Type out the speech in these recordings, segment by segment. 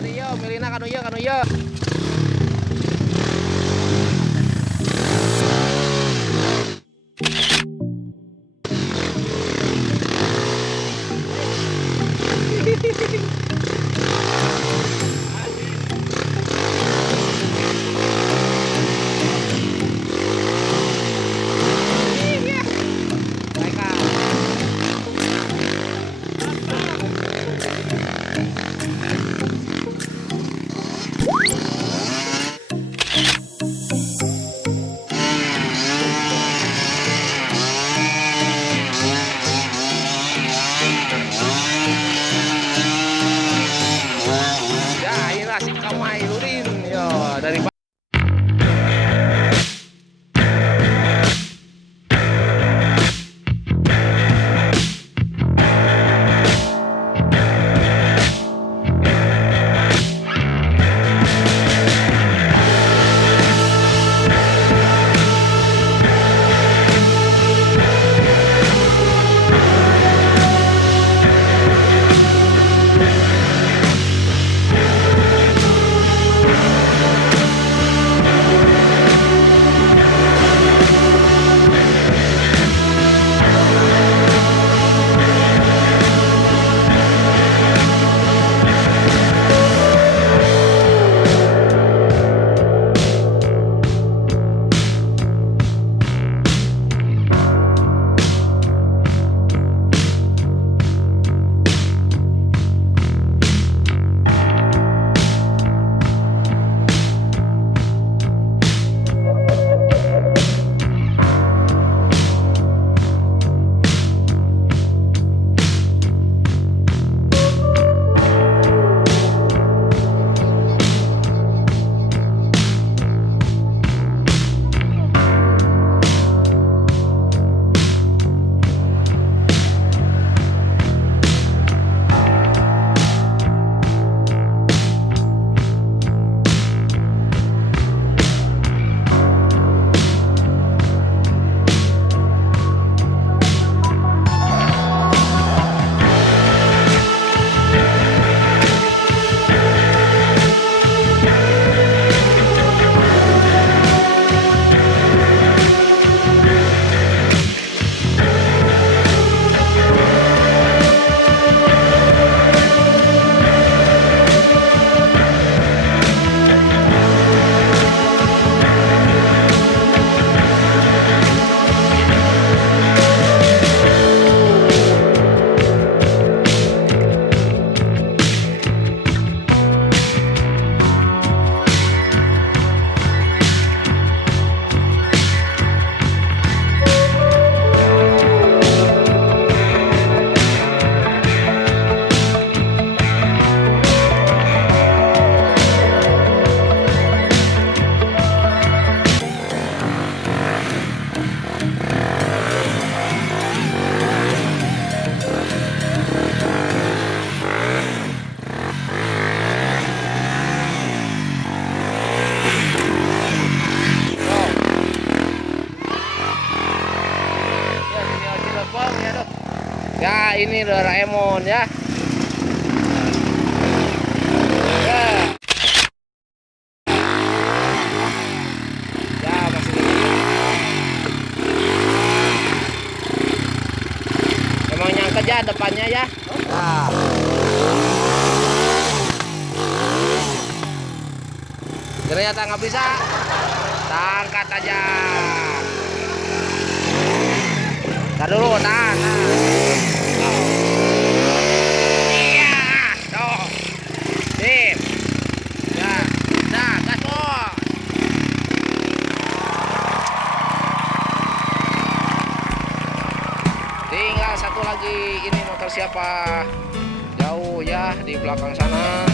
kadieu, milihna kanu ieu. Dari ya ini Doraemon ya. Ya masih emang nyangka aja depannya ya. Nah. Ternyata nggak bisa. Angkat aja. Tar dulu, tahan. Iya, tuh. Sip. Ya, nah, gaspol. Tinggal satu lagi, ini motor siapa? Jauh ya di belakang sana.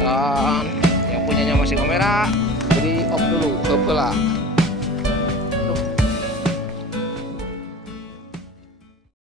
Dan yang punyanya masih kamera, jadi off dulu, kepala.